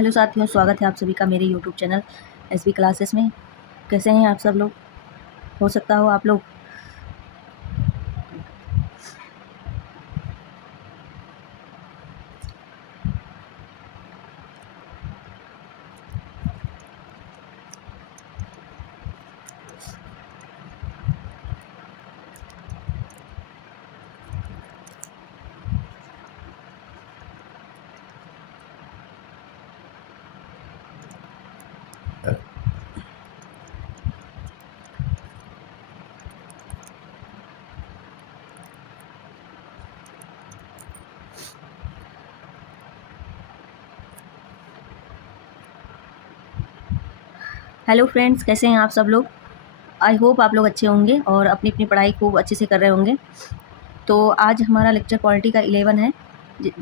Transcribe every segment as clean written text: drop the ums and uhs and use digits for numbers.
Hello साथियों, स्वागत है आप सभी का मेरे यूट्यूब चैनल एसबी क्लासेस में। कैसे हैं आप सब लोग? हो सकता हो आप लोग हेलो फ्रेंड्स, कैसे हैं आप सब लोग? आई होप आप लोग अच्छे होंगे और अपनी अपनी पढ़ाई खूब अच्छे से कर रहे होंगे। तो आज हमारा लेक्चर पॉलिटी का 11 है,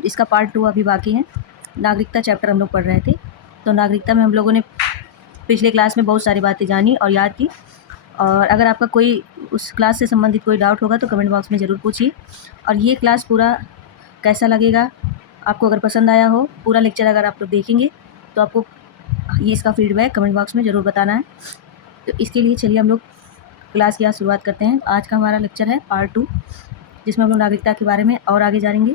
इसका पार्ट 2 अभी बाकी है। नागरिकता चैप्टर हम लोग पढ़ रहे थे। तो नागरिकता में हम लोगों ने पिछले क्लास में बहुत सारी बातें जानी और याद की। और अगर आपका कोई उस क्लास से संबंधित कोई डाउट होगा तो कमेंट बॉक्स में ज़रूर पूछिए। और ये क्लास पूरा कैसा लगेगा, आपको अगर पसंद आया हो, पूरा लेक्चर अगर आप लोग देखेंगे तो आपको ये इसका फीडबैक कमेंट बॉक्स में ज़रूर बताना है। तो इसके लिए चलिए हम लोग क्लास की आज शुरुआत करते हैं। आज का हमारा लेक्चर है पार्ट 2, जिसमें हम लोग नागरिकता के बारे में और आगे जानेंगे।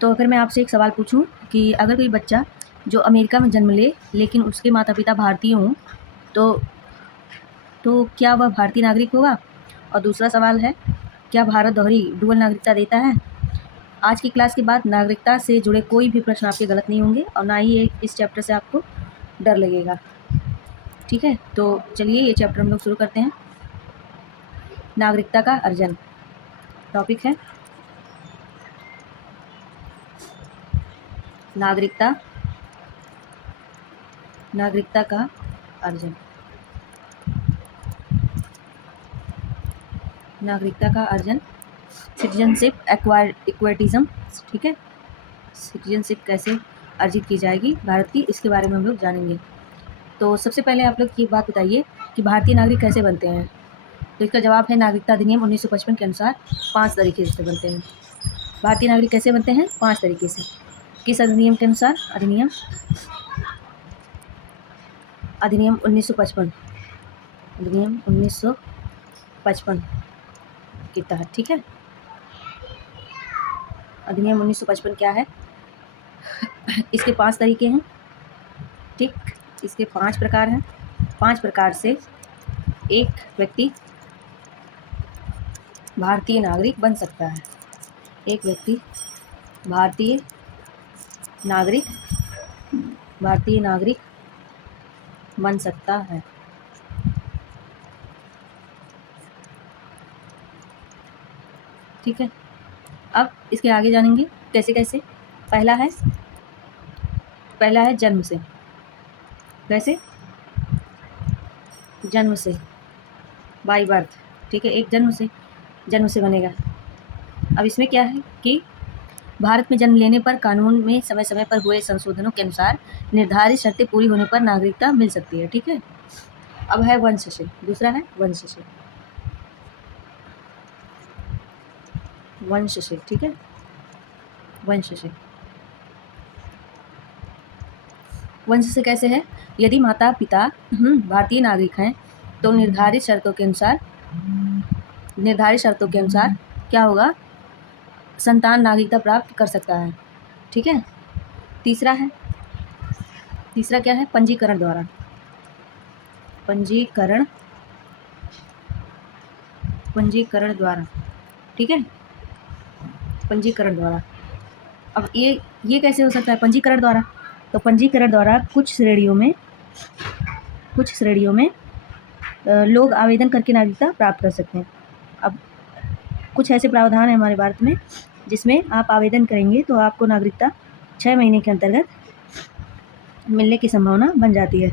तो अगर मैं आपसे एक सवाल पूछूं कि अगर कोई बच्चा जो अमेरिका में जन्म ले लेकिन उसके माता पिता भारतीय हों तो क्या वह भारतीय नागरिक होगा? और दूसरा सवाल है, क्या भारत दोहरी डुअल नागरिकता देता है? आज की क्लास के बाद नागरिकता से जुड़े कोई भी प्रश्न आपके गलत नहीं होंगे और ना ही इस चैप्टर से आपको डर लगेगा। ठीक है, तो चलिए ये चैप्टर हम लोग शुरू करते हैं। नागरिकता का अर्जन टॉपिक है। नागरिकता का अर्जन। नागरिकता का अर्जन, सिटीजनशिप इक्विटिज्म। ठीक है, सिटीजनशिप कैसे अर्जित की जाएगी भारत की, इसके बारे में हम लोग जानेंगे। तो सबसे पहले आप लोग ये बात बताइए कि भारतीय नागरिक कैसे बनते हैं। तो इसका जवाब है नागरिकता अधिनियम 1955 के अनुसार 5 तरीके से बनते हैं। भारतीय नागरिक कैसे बनते हैं? 5 तरीके से। किस अधिनियम के अनुसार? अधिनियम 1955, अधिनियम 1955 के तहत। ठीक है, अधिनियम 1955 क्या है? इसके 5 तरीके हैं। ठीक, इसके 5 प्रकार हैं। 5 प्रकार से एक व्यक्ति भारतीय नागरिक बन सकता है। एक व्यक्ति भारतीय नागरिक बन सकता है। ठीक है, अब इसके आगे जानेंगे कैसे कैसे। पहला है जन्म से। कैसे? जन्म से, बाई बर्थ। ठीक है, एक जन्म से बनेगा। अब इसमें क्या है कि भारत में जन्म लेने पर कानून में समय समय पर हुए संशोधनों के अनुसार निर्धारित शर्तें पूरी होने पर नागरिकता मिल सकती है। ठीक है, अब है वंश से। दूसरा है वंश से। ठीक है, वंश से कैसे है? यदि माता पिता भारतीय नागरिक हैं तो निर्धारित शर्तों के अनुसार क्या होगा? संतान नागरिकता प्राप्त कर सकता है। ठीक है, तीसरा क्या है? पंजीकरण द्वारा। ठीक है, पंजीकरण द्वारा। अब ये कैसे हो सकता है पंजीकरण द्वारा? तो पंजीकरण द्वारा कुछ श्रेणियों में लोग आवेदन करके नागरिकता प्राप्त कर सकते हैं। अब कुछ ऐसे प्रावधान है हमारे भारत में जिसमें आप आवेदन करेंगे तो आपको नागरिकता 6 महीने के अंतर्गत मिलने की संभावना बन जाती है।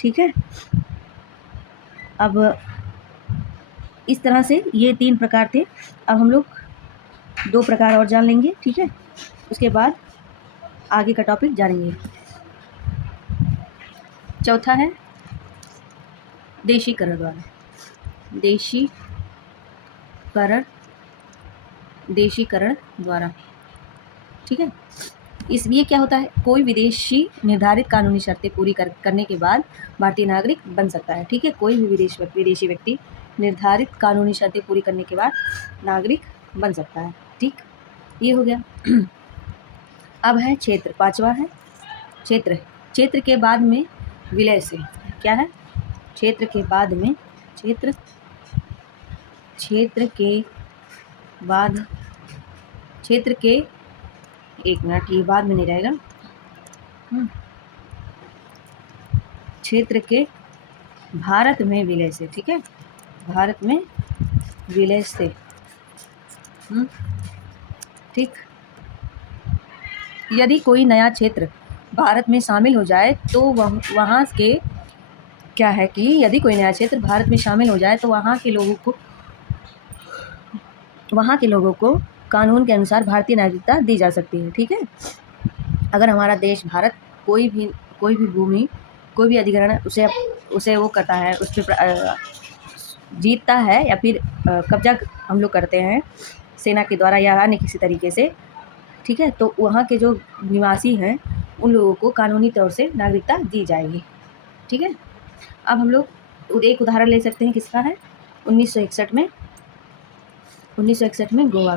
ठीक है, अब इस तरह से ये 3 प्रकार थे। अब हम लोग 2 प्रकार और जान लेंगे। ठीक है, उसके बाद आगे का टॉपिक जानेंगे। चौथा है देशीकरण द्वारा। देशीकरण द्वारा। ठीक है, इसलिए क्या होता है, कोई विदेशी निर्धारित कानूनी शर्तें पूरी करने के बाद भारतीय नागरिक बन सकता है। ठीक है, कोई भी विदेशी व्यक्ति निर्धारित कानूनी शर्तें पूरी करने के बाद नागरिक बन सकता है। ठीक, ये हो गया। अब है क्षेत्र, पांचवा है क्षेत्र। क्षेत्र के बाद में विलय से क्या है, क्षेत्र के बाद में क्षेत्र के एक मिनट, ये बाद में नहीं रहेगा। क्षेत्र के भारत में विलय से, ठीक है, भारत में विलय से। ठीक, यदि कोई नया क्षेत्र भारत में शामिल हो जाए तो वहाँ के क्या है कि यदि कोई नया क्षेत्र भारत में शामिल हो जाए तो वहाँ के लोगों को कानून के अनुसार भारतीय नागरिकता दी जा सकती है। ठीक है, अगर हमारा देश भारत कोई भी भूमि, कोई भी अधिग्रहण उसे वो करता है, उस पर जीतता है या फिर कब्जा हम लोग करते हैं सेना के द्वारा या अन्य किसी तरीके से, ठीक है, तो वहाँ के जो निवासी हैं उन लोगों को कानूनी तौर से नागरिकता दी जाएगी। ठीक है, अब हम लोग एक उदाहरण ले सकते हैं, किसका है, 1961 में गोवा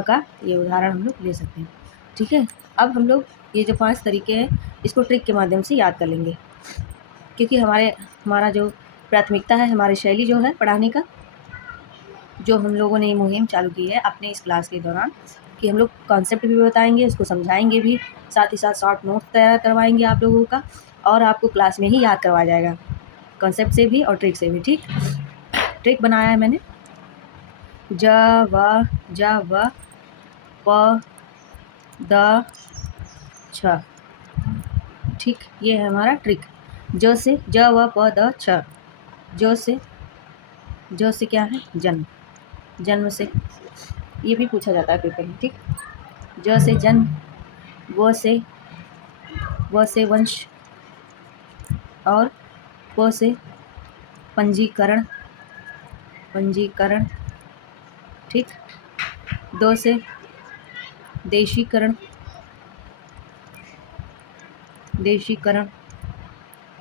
का ये उदाहरण हम लोग ले सकते हैं। ठीक है, अब हम लोग ये जो 5 तरीके हैं इसको ट्रिक के माध्यम से याद कर लेंगे, क्योंकि हमारा जो प्राथमिकता है, हमारी शैली जो है पढ़ाने का, जो हम लोगों ने मुहिम चालू की है अपने इस क्लास के दौरान, कि हम लोग कॉन्सेप्ट भी बताएंगे, उसको समझाएंगे भी, साथ ही साथ शॉर्ट नोट तैयार करवाएंगे आप लोगों का, और आपको क्लास में ही याद करवाया जाएगा, कॉन्सेप्ट से भी और ट्रिक से भी। ठीक, ट्रिक बनाया है मैंने, ज व प द छ। ठीक, ये है हमारा ट्रिक। ज से ज व प द छ, ज से क्या है, जन्म से, ये भी पूछा जाता है पेपर में। ठीक, ज से जन्म, व से वंश, और प से पंजीकरण। ठीक, द से देशीकरण,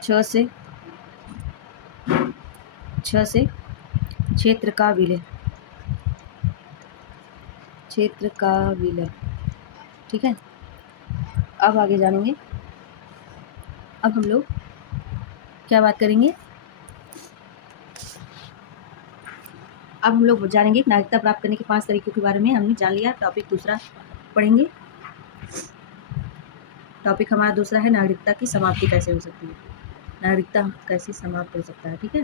छ से क्षेत्र का विलय। ठीक है, अब आगे जानेंगे। अब हम लोग क्या बात करेंगे, अब हम लोग जानेंगे नागरिकता प्राप्त करने के 5 तरीकों के बारे में। हमने जान लिया। टॉपिक दूसरा पढ़ेंगे। टॉपिक हमारा दूसरा है नागरिकता की समाप्ति कैसे हो सकती है, नागरिकता कैसे समाप्त हो सकता है। ठीक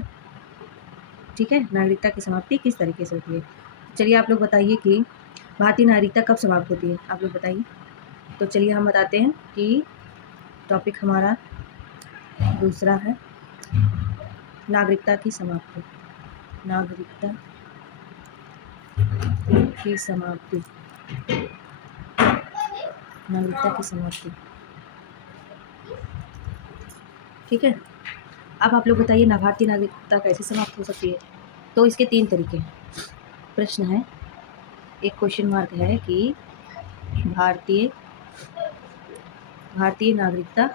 है, नागरिकता की समाप्ति किस तरीके से होती है। चलिए आप लोग बताइए कि भारतीय नागरिकता कब समाप्त होती है, आप लोग बताइए। तो चलिए हम बताते हैं कि टॉपिक हमारा दूसरा है नागरिकता की समाप्ति। नागरिकता की समाप्ति। ठीक है, अब आप लोग बताइए ना भारतीय नागरिकता कैसे समाप्त हो सकती है। तो इसके 3 तरीके हैं। प्रश्न है, एक क्वेश्चन मार्क है कि भारतीय नागरिकता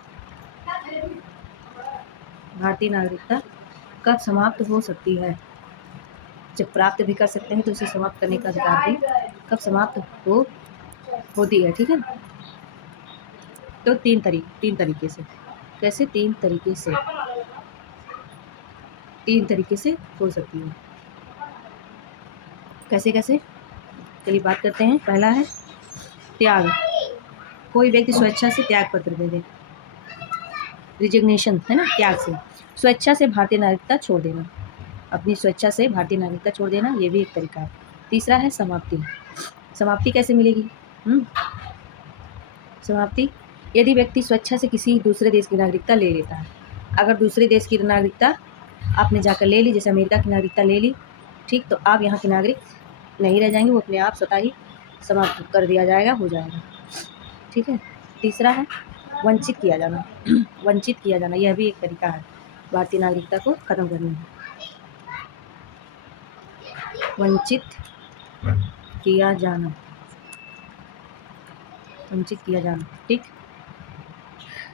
कब समाप्त हो सकती है। जब प्राप्त भी कर सकते हैं तो उसे समाप्त करने का अधिकार भी कब समाप्त होती है। ठीक है, तो 3 तरीके से, कैसे 3 तरीके से हो सकती है। कैसे चलिए बात करते हैं। पहला है त्याग, कोई व्यक्ति स्वेच्छा से त्याग पत्र दे दे, रिजिग्नेशन है ना, त्याग से, स्वेच्छा से भारतीय नागरिकता छोड़ देना, अपनी स्वेच्छा से भारतीय नागरिकता छोड़ देना, ये भी एक तरीका है। तीसरा है समाप्ति कैसे मिलेगी। समाप्ति, यदि व्यक्ति स्वेच्छा से किसी दूसरे देश की नागरिकता ले लेता है। अगर दूसरे देश की नागरिकता आपने जाकर ले ली, जैसे अमेरिका की नागरिकता ले ली, ठीक, तो आप यहाँ के नागरिक नहीं रह जाएंगे, वो अपने आप स्वतः ही समाप्त कर दिया जाएगा, हो जाएगा। ठीक है, तीसरा है वंचित किया जाना, यह भी एक तरीका है भारतीय नागरिकता को खत्म करने में। वंचित किया जाना, वंचित किया जाना, ठीक।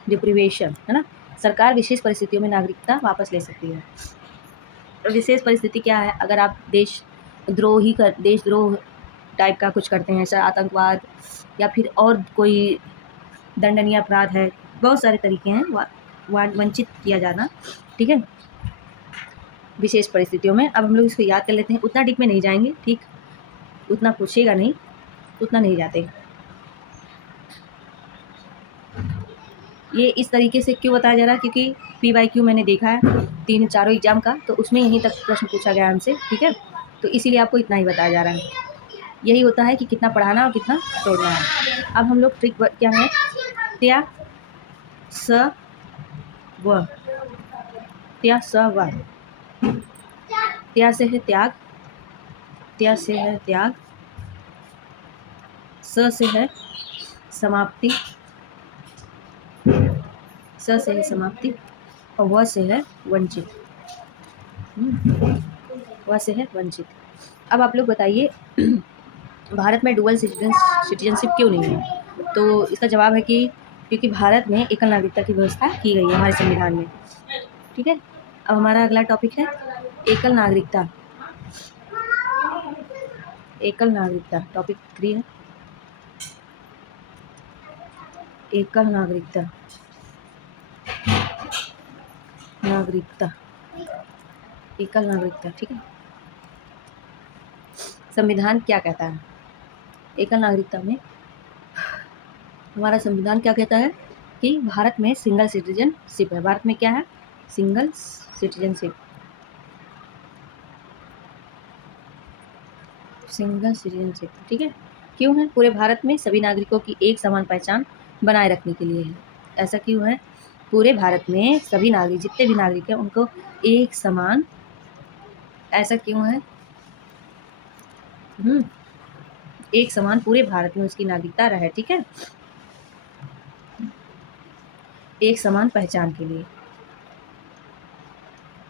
डिप्रीवेशन है ना, सरकार विशेष परिस्थितियों में नागरिकता वापस ले सकती है। विशेष परिस्थिति क्या है, अगर आप देशद्रोह टाइप का कुछ करते हैं, ऐसा आतंकवाद या फिर और कोई दंडनीय अपराध है, बहुत सारे तरीके हैं वंचित किया जाना, ठीक है, विशेष परिस्थितियों में। अब हम लोग इसको याद कर लेते हैं, उतना डीप में नहीं जाएंगे, ठीक, उतना पूछेगा नहीं, उतना नहीं जाते। ये इस तरीके से क्यों बताया जा रहा है, क्योंकि PYQ मैंने देखा है 3-4 एग्जाम का, तो उसमें यहीं तक प्रश्न पूछा गया हमसे, ठीक है, तो इसीलिए आपको इतना ही बताया जा रहा है। यही होता है कि कितना पढ़ाना और कितना छोड़ना है। अब हम लोग ट्रिक क्या है, त्या स व, त्या स व, त्या से है त्याग, त्या से है त्याग, स से है समाप्ति, स से है समाप्ति, और व से है वंचित, व से है वंचित। अब आप लोग बताइए भारत में डुअल सिटीजनशिप क्यों नहीं है, तो इसका जवाब है कि क्योंकि भारत में एकल नागरिकता की व्यवस्था की गई है हमारे संविधान में, ठीक है। अब हमारा अगला टॉपिक है एकल नागरिकता। एकल नागरिकता टॉपिक 3 है, एकल नागरिकता, नागरिकता, एकल नागरिकता, ठीक है। संविधान क्या कहता है एकल नागरिकता में, हमारा संविधान क्या कहता है कि भारत में सिंगल सिटीजनशिप है। भारत में क्या है, सिंगल सिटीजनशिप, सिंगल सिटीजनशिप, ठीक है। क्यों है, पूरे भारत में सभी नागरिकों की एक समान पहचान बनाए रखने के लिए है। ऐसा क्यों है, पूरे भारत में सभी नागरिक, जितने भी नागरिक हैं, उनको एक समान, ऐसा क्यों है, एक समान पूरे भारत में उसकी नागरिकता रहे, ठीक है, एक समान पहचान के लिए,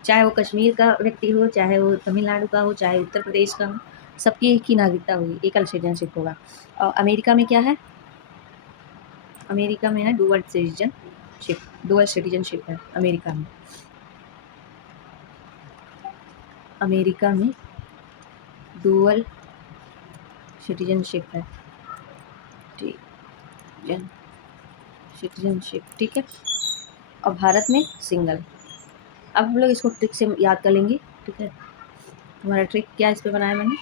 चाहे वो कश्मीर का व्यक्ति हो, चाहे वो तमिलनाडु का हो, चाहे उत्तर प्रदेश का हो, सबकी एक ही नागरिकता होगी, एकल सिटीजनशिप होगा। और अमेरिका में क्या है, अमेरिका में है डुअल सिटीजनशिप है अमेरिका में, अमेरिका में डुअल सिटीजनशिप है, सिटीजनशिप, ठीक है। और भारत में सिंगल। अब हम लोग इसको ट्रिक से याद कर लेंगे, ठीक है। हमारा ट्रिक क्या इस पर बनाया मैंने,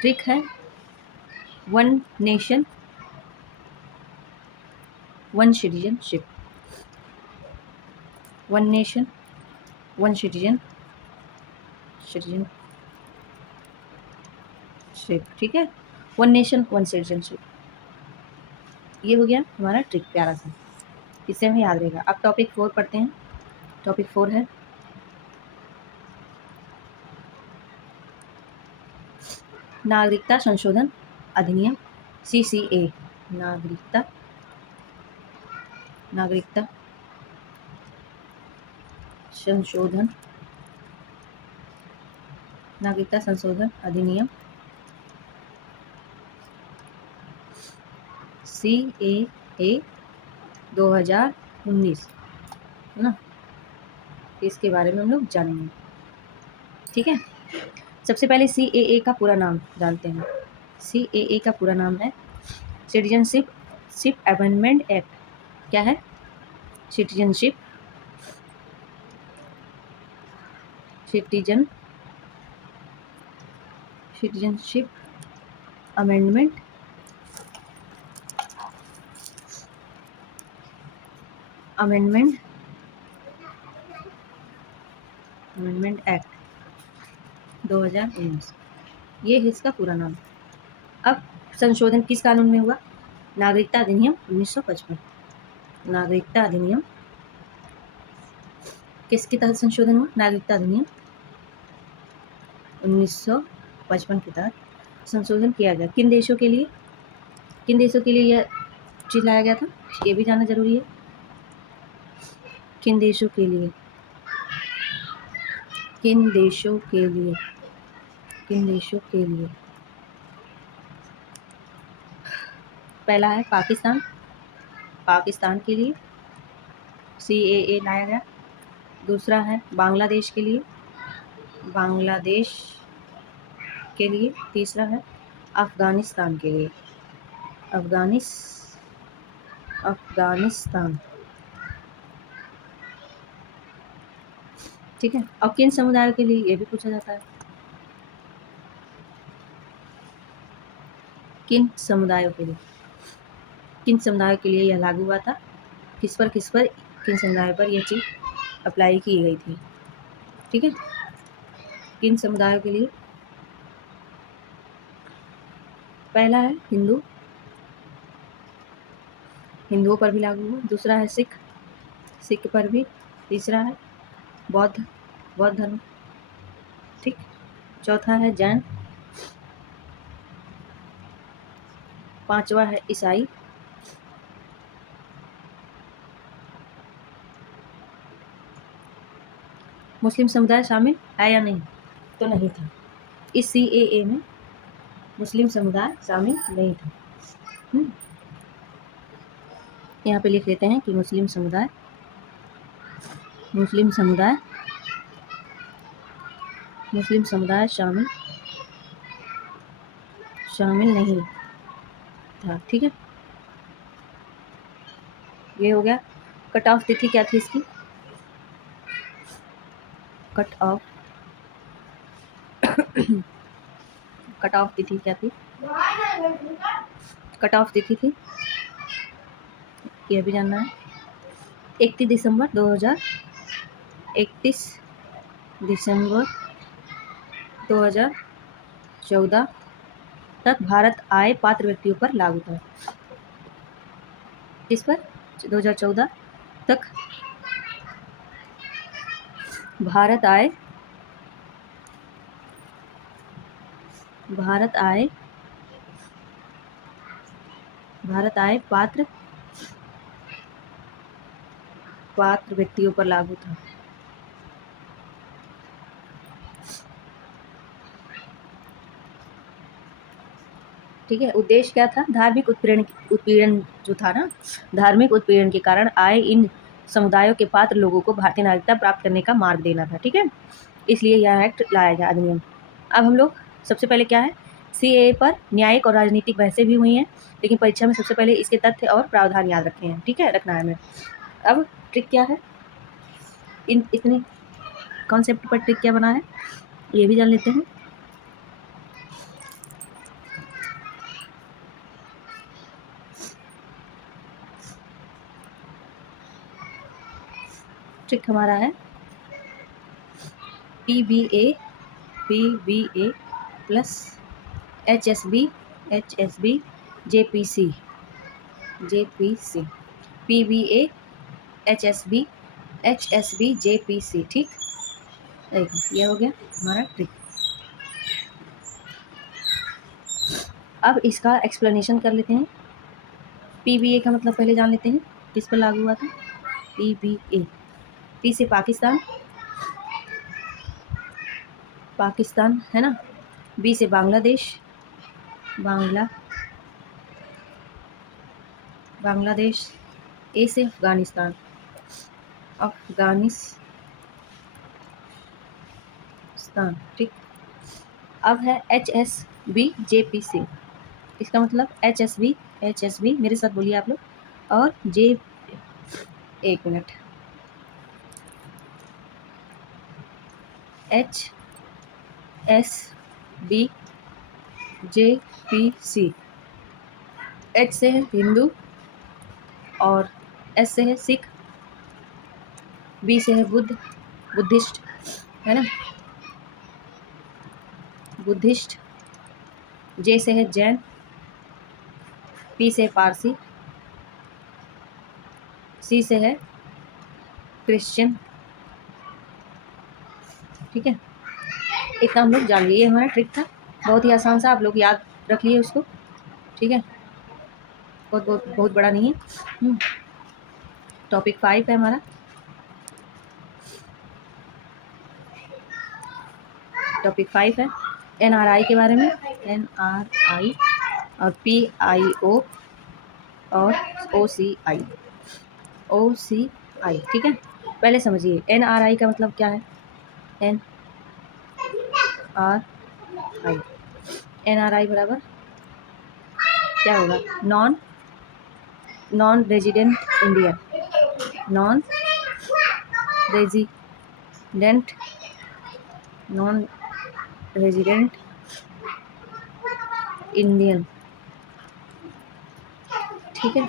ट्रिक है one nation one citizenship, one nation one citizenship, ठीक है, वन नेशन वन सिटीजनशिप, ये हो गया हमारा ट्रिक प्यारा सा, इससे हमें याद रहेगा। अब टॉपिक 4 पढ़ते हैं। टॉपिक 4 है नागरिकता संशोधन अधिनियम, CCA, नागरिकता संशोधन अधिनियम, CAA 2019, है ना, इसके बारे में हम लोग जानेंगे, ठीक है। सबसे पहले CAA का पूरा नाम जानते हैं। CAA का पूरा नाम है सिटीजनशिप अमेंडमेंट एक्ट। क्या है, सिटीजनशिप अमेंडमेंट एक्ट 2019, ये है इसका पूरा नाम। अब संशोधन किस कानून में हुआ, नागरिकता अधिनियम 1955। नागरिकता अधिनियम किसके तहत संशोधन हुआ, नागरिकता अधिनियम 1955 के तहत संशोधन किया गया। किन देशों के लिए यह चीज लाया गया था, ये भी जानना जरूरी है। किन देशों के लिए पहला है पाकिस्तान, पाकिस्तान के लिए CAA लाया गया। दूसरा है बांग्लादेश के लिए, बांग्लादेश के लिए। तीसरा है अफ़गानिस्तान के लिए, अफ़गानिस्तान। ठीक है। और किन समुदायों के लिए, ये भी पूछा जाता है, किन समुदायों के लिए, किन समुदायों के लिए यह लागू हुआ था, किस पर किन समुदायों पर यह चीज़ अप्लाई की गई थी। ठीक है। किन समुदायों के लिए, पहला है हिंदू, हिंदुओं पर भी लागू हुआ। दूसरा है सिख पर भी। तीसरा है बौद्ध धर्म। ठीक। चौथा है जैन। पांचवा है ईसाई। मुस्लिम समुदाय शामिल है या नहीं? तो नहीं था। इस CAA में मुस्लिम समुदाय शामिल नहीं था। यहाँ पे लिख लेते हैं कि मुस्लिम समुदाय शामिल नहीं था। ठीक है। ये हो गया। कट ऑफ तिथि क्या थी इसकी? कट ऑफ तिथि क्या थी? कट ऑफ तिथि थी, ये भी जानना है। 31 दिसंबर 2014 तक भारत आए पात्र व्यक्तियों पर लागू था। किस पर? 2014 तक भारत आए पात्र व्यक्तियों पर लागू था। ठीक है। उद्देश्य क्या था? धार्मिक उत्पीड़न जो था ना, धार्मिक उत्पीड़न के कारण आए इन समुदायों के पात्र लोगों को भारतीय नागरिकता प्राप्त करने का मार्ग देना था। ठीक है। इसलिए यह एक्ट लाया गया, अधिनियम। अब हम लोग सबसे पहले क्या है, CAA पर न्यायिक और राजनीतिक बहसें भी हुई हैं, लेकिन परीक्षा में सबसे पहले इसके तथ्य और प्रावधान याद रखे हैं। ठीक है, रखना है हमें। अब ट्रिक क्या है, इतने कॉन्सेप्ट पर ट्रिक क्या बना है, ये भी जान लेते हैं। ट्रिक हमारा है PBA plus HSB JPC PBA HSB JPC। ठीक, ये हो गया हमारा ट्रिक। अब इसका एक्सप्लेनेशन कर लेते हैं। PBA का मतलब पहले जान लेते हैं, किस पर लागू हुआ था। PBA, P से पाकिस्तान है ना, B से बांग्लादेश, A से अफगानिस्तान, ठीक। अब है HSB JPC, इसका मतलब HSB मेरे साथ बोलिए आप लोग, और एक मिनट, HSB JPC। H से है हिंदू, और S से है सिख, B से है बुद्धिस्ट है ना, बुद्धिस्ट। J से है जैन, P से पारसी, C से है क्रिश्चियन। ठीक है, इतना हम लोग जान लिए। ये हमारा ट्रिक था, बहुत ही आसान सा, आप लोग याद रख लिए उसको। ठीक है, बहुत बड़ा नहीं है। टॉपिक 5 है हमारा। टॉपिक 5 है NRI के बारे में, NRI और PIO और OCI, OCI, ठीक है। पहले समझिए NRI का मतलब क्या है। NRI, NRI बराबर क्या होगा, non resident Indian, non resident, non resident Indian, ठीक है।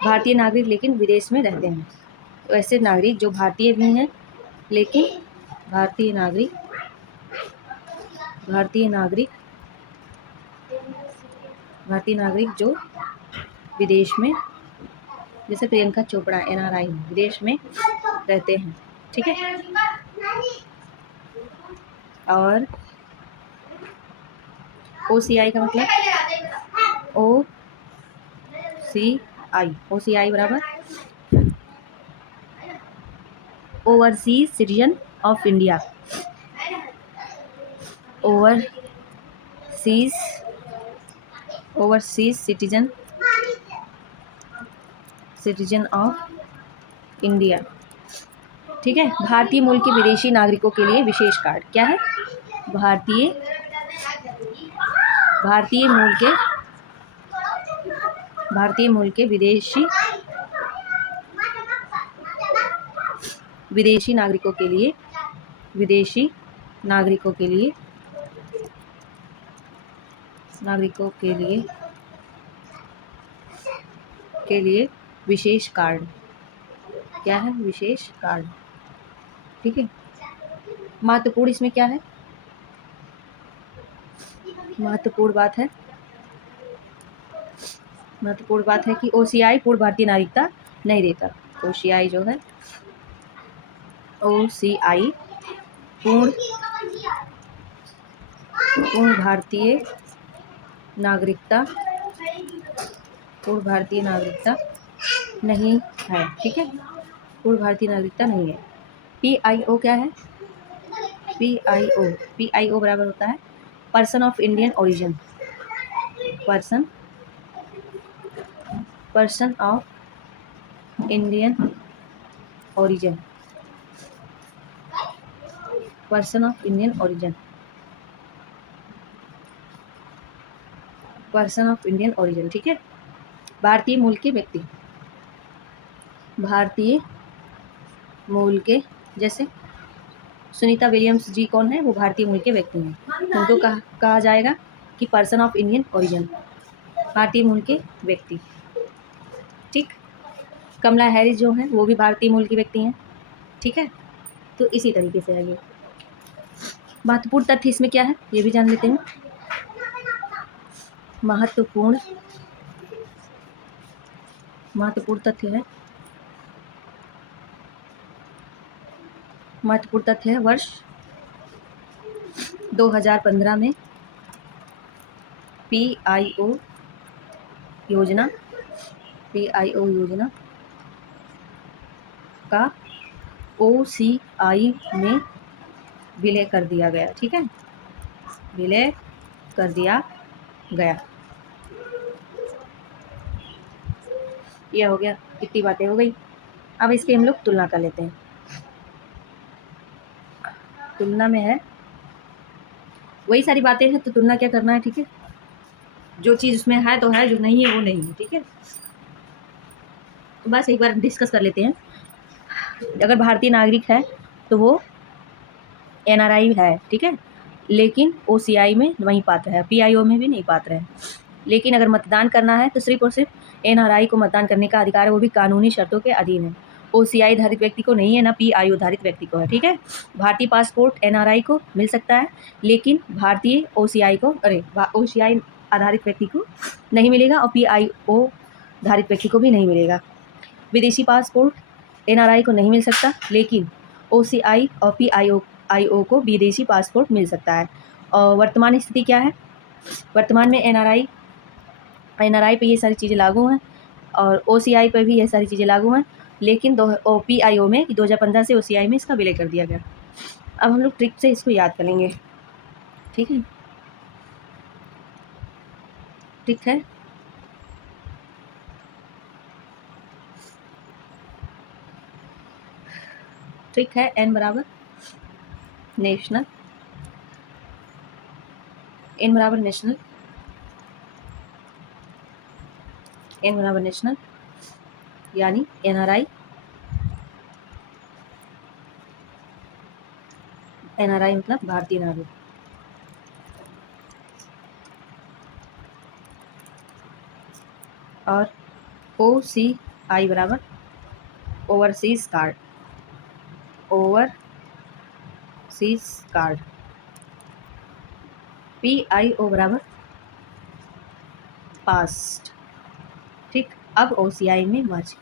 भारतीय नागरिक लेकिन विदेश में रहते हैं। तो ऐसे नागरिक जो भारतीय भी हैं लेकिन भारतीय नागरिक जो विदेश में, जैसे प्रियंका चोपड़ा NRI विदेश में रहते हैं, ठीक है। और OCI का मतलब OCI बराबर overseas citizen of India, overseas citizen of India, ठीक है। भारतीय मूल के विदेशी नागरिकों के लिए विशेष कार्ड क्या है, भारतीय मूल के विदेशी नागरिकों के लिए विशेष कार्ड क्या है, विशेष कार्ड, ठीक है। महत्वपूर्ण इसमें क्या है, महत्वपूर्ण बात है कि OCI पूर्ण भारतीय नागरिकता नहीं देता। OCI जो है, OCI पूर्ण भारतीय नागरिकता नहीं है, ठीक है। पूर्ण भारतीय नागरिकता नहीं है। PIO क्या है, PIO बराबर होता है person of Indian origin, person of Indian origin, person of Indian origin, ठीक है। भारतीय मूल के जैसे सुनीता विलियम्स जी कौन है, वो भारतीय मूल के व्यक्ति हैं, उनको कहा जाएगा कि पर्सन ऑफ इंडियन ओरिजिन, भारतीय मूल के व्यक्ति, ठीक। कमला हैरिस जो हैं वो भी भारतीय मूल के व्यक्ति हैं, ठीक है। तो इसी तरीके से आइए महत्वपूर्ण तथ्य इसमें क्या है ये भी जान लेते हैं। महत्वपूर्ण तथ्य है वर्ष 2015 में PIO योजना का OCI में विलय कर दिया गया, ठीक है, विलय कर दिया गया। यह हो गया, इतनी बातें हो गई। अब इसकी हम लोग तुलना कर लेते हैं। तुलना में है वही सारी बातें हैं, तो तुलना क्या करना है, ठीक है। जो चीज़ उसमें है तो है, जो नहीं है वो नहीं है, ठीक है। तो बस एक बार डिस्कस कर लेते हैं। अगर भारतीय नागरिक है तो वो NRI है, ठीक है, लेकिन OCI में वहीं पात्र है, PIO में भी नहीं पात्र है। लेकिन अगर मतदान करना है तो सिर्फ और सिर्फ NRI को मतदान करने का अधिकार है, वो भी कानूनी शर्तों के अधीन है। OCI धारित व्यक्ति को नहीं है, ना PIO धारित व्यक्ति को है, ठीक है। भारतीय पासपोर्ट NRI को मिल सकता है, लेकिन भारतीय OCI आधारित व्यक्ति को नहीं मिलेगा, और PIO धारित व्यक्ति को भी नहीं मिलेगा। विदेशी पासपोर्ट NRI को नहीं मिल सकता, लेकिन OCI और PIO को विदेशी पासपोर्ट मिल सकता है। और वर्तमान स्थिति क्या है, वर्तमान में NRI पे ये सारी चीज़ें लागू हैं, और OCI पर भी ये सारी चीज़ें लागू हैं, लेकिन PIO में 2015 से OCI में इसका विलय कर दिया गया। अब हम लोग ट्रिक से इसको याद करेंगे, ठीक है। ट्रिक है ठीक है। एन बराबर नेशनल, एन बराबर नेशनल, एन बराबर नेशनल यानी एनआरआई, एनआरआई मतलब भारतीय नागरिक। और OCI बराबर overseas card, overseas card. PIO बराबर पास्ट। ठीक, अब OCI में मर्ज,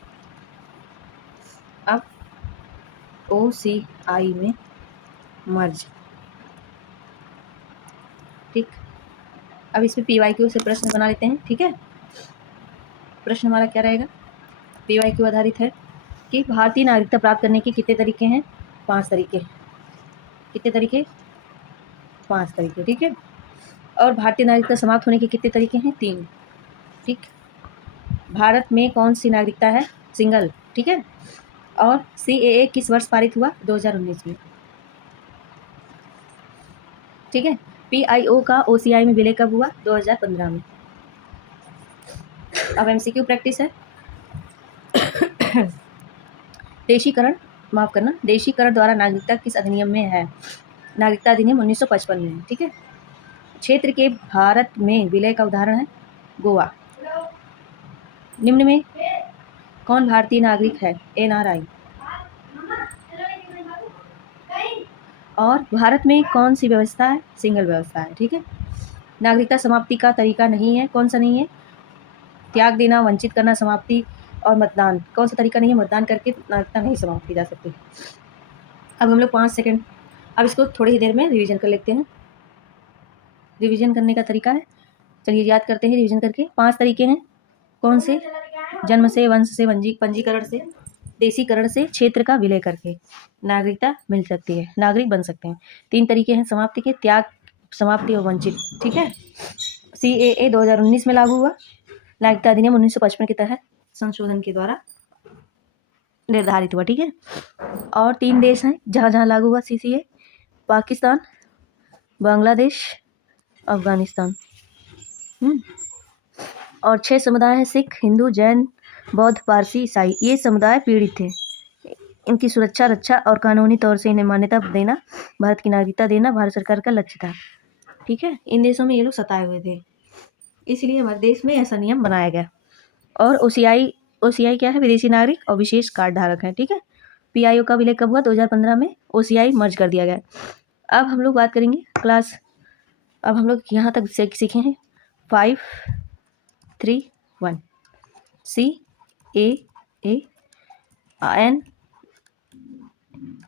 अब OCI में मर्ज। ठीक, अब इसमें PYQ से प्रश्न बना लेते हैं। ठीक है, प्रश्न हमारा क्या रहेगा? PYQ आधारित है कि भारतीय नागरिकता प्राप्त करने के कितने तरीके हैं? 5 तरीके। कितने तरीके? 5 तरीके। ठीक है, और भारतीय नागरिकता समाप्त होने के कितने तरीके हैं? 3। ठीक, भारत में कौन सी नागरिकता है? सिंगल। ठीक है, और CAA किस वर्ष पारित हुआ? 2019 में। ठीक है, PIO का OCI में विलय कब हुआ? 2015 में। अब MCQ प्रैक्टिस है। देशीकरण, माफ करना, देशीकरण द्वारा नागरिकता किस अधिनियम में है? नागरिकता अधिनियम 1955 में है। ठीक है, क्षेत्र के भारत में विलय का उदाहरण है गोवा। निम्न में कौन भारतीय नागरिक है? NRI। और भारत में कौन सी व्यवस्था है? सिंगल व्यवस्था है। ठीक है, नागरिकता समाप्ति का तरीका नहीं है। कौन सा नहीं है? त्याग देना, वंचित करना, समाप्ति और मतदान। कौन सा तरीका नहीं है? मतदान करके नागरिकता नहीं समाप्त की जा सकती। अब हम लोग 5 सेकंड, अब इसको थोड़ी ही देर में रिवीजन कर लेते हैं। रिवीजन करने का तरीका है, चलिए याद करते हैं रिवीजन करके। 5 तरीके हैं। कौन से? जन्म से, वंश से, पंजीकरण से, देशीकरण से, क्षेत्र का विलय करके नागरिकता मिल सकती है, नागरिक बन सकते हैं। 3 तरीके हैं समाप्ति के, त्याग, समाप्ति और वंचित। ठीक है, CAA 2019 में लागू हुआ, नागरिकता अधिनियम 1955 के तहत संशोधन के द्वारा निर्धारित हुआ। ठीक है, और 3 देश हैं जहाँ जहाँ लागू हुआ CCA: पाकिस्तान, बांग्लादेश, अफगानिस्तान। और 6 समुदाय हैं: सिख, हिंदू, जैन, बौद्ध, पारसी, ईसाई। ये समुदाय पीड़ित थे, इनकी सुरक्षा, रक्षा और कानूनी तौर से इन्हें मान्यता देना, भारत की नागरिकता देना भारत सरकार का लक्ष्य था। ठीक है, इन देशों में ये लोग सताए हुए थे, इसलिए हमारे देश में ऐसा नियम बनाया गया। और OCI क्या है? विदेशी नागरिक और विशेष कार्ड धारक है। ठीक है, PIO का विलय कब हुआ? 2015 में। OCI मर्ज कर दिया गया। अब हम लोग बात करेंगे क्लास, अब हम लोग यहाँ तक सीखे हैं 5, 3, 1। CAA,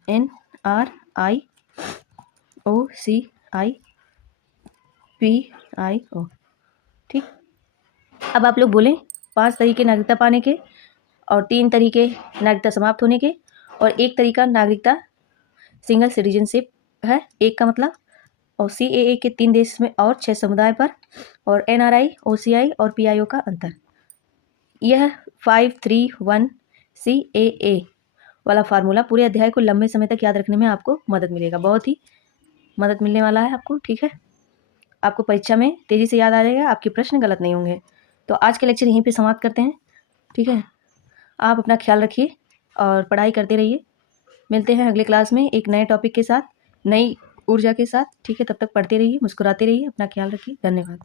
NRI, OCI, PIO। ठीक, अब आप लोग बोलें 5 तरीके नागरिकता पाने के, और 3 तरीके नागरिकता समाप्त होने के, और 1 तरीका नागरिकता सिंगल सिटीजनशिप है, 1 का मतलब। और CAA के 3 देश में और 6 समुदाय पर, और NRI, OCI और PIO का अंतर। यह 5, 3, 1 CAA वाला फार्मूला पूरे अध्याय को लंबे समय तक याद रखने में आपको मदद मिलेगा, बहुत ही मदद मिलने वाला है आपको। ठीक है, आपको परीक्षा में तेज़ी से याद आ जाएगा, आपके प्रश्न गलत नहीं होंगे। तो आज के लेक्चर यहीं पे समाप्त करते हैं। ठीक है, आप अपना ख्याल रखिए और पढ़ाई करते रहिए। मिलते हैं अगले क्लास में एक नए टॉपिक के साथ, नई ऊर्जा के साथ। ठीक है, तब तक पढ़ते रहिए, मुस्कुराते रहिए, अपना ख्याल रखिए। धन्यवाद।